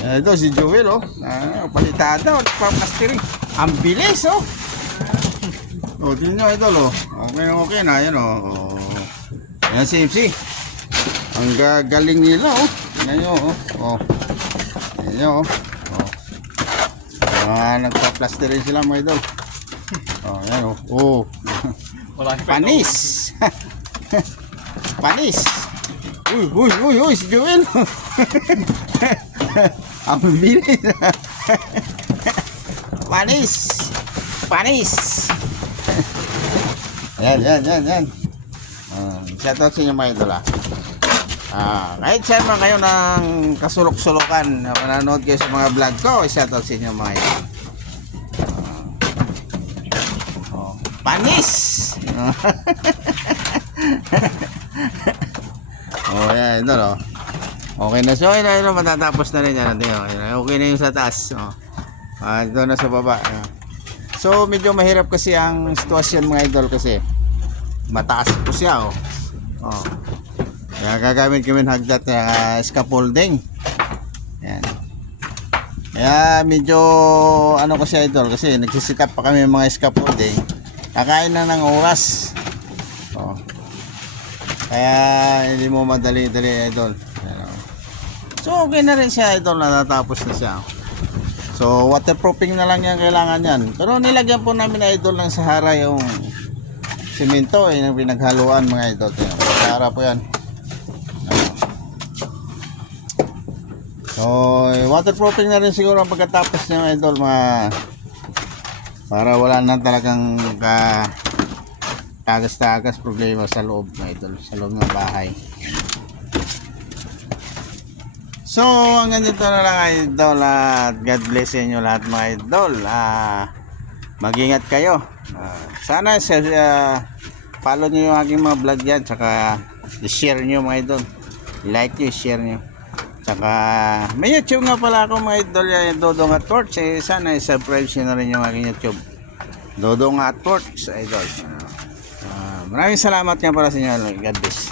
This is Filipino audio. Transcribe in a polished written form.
Ito si Joel, oh. Palitada, oh. Nagpa-plastering. Ang bilis, oh. Oh, tingnan nyo, idol, oh. Okay na, yan, oh. Yan, CFC. Ang gagaling nila, oh. Tingnan nyo, oh. Oh. Tingnan nyo, oh. Nagpa-plastering sila, mga idol. Oh, yan, oh. Oh. Panis. Panis. Uy, si Joel. Ang bilis. Panis. Yan. Shoutout sa inyo mga idol, kahit saan man kayo ng kasulok-sulokan na manonood kayo sa mga vlog ko, shoutout sa inyo mga idol. Panis. Yan idol, oh. Okay na, so ayun, matatapos na rin yan. Okay na yung sa taas, oh. Ito na sa baba. So medyo mahirap kasi ang sitwasyon mga idol kasi mataas po siya, oh. Kaya gagamit kami ng hagdat na scaffolding. Yan. Kaya medyo ano kasi idol kasi nagsisit up pa kami ng mga scaffolding. Kakain na ng oras. Kaya hindi mo madali-dali idol. So okay na rin siya idol, natatapos na siya. So waterproofing na lang yan kailangan yan. Pero nilagyan po namin idol ng Sahara yung simento, yung pinaghaluan mga idol. Sahara po yan. So waterproofing na rin siguro pagkatapos niya idol, para wala na talagang tagas-tagas problema sa loob mga idol, sa loob ng bahay. So hanggang dito na lang idol, at God bless inyo lahat mga idol. Mag-ingat kayo. Sana follow nyo yung aking mga vlog yan, tsaka i-share nyo mga idol, like nyo, share nyo. Tsaka may YouTube nga pala ako mga idol, Dodong at Torch. Sana i-subscribe nyo na rin yung aking YouTube, Dodong at Torch idol. Maraming salamat nga pala sa inyo. God bless.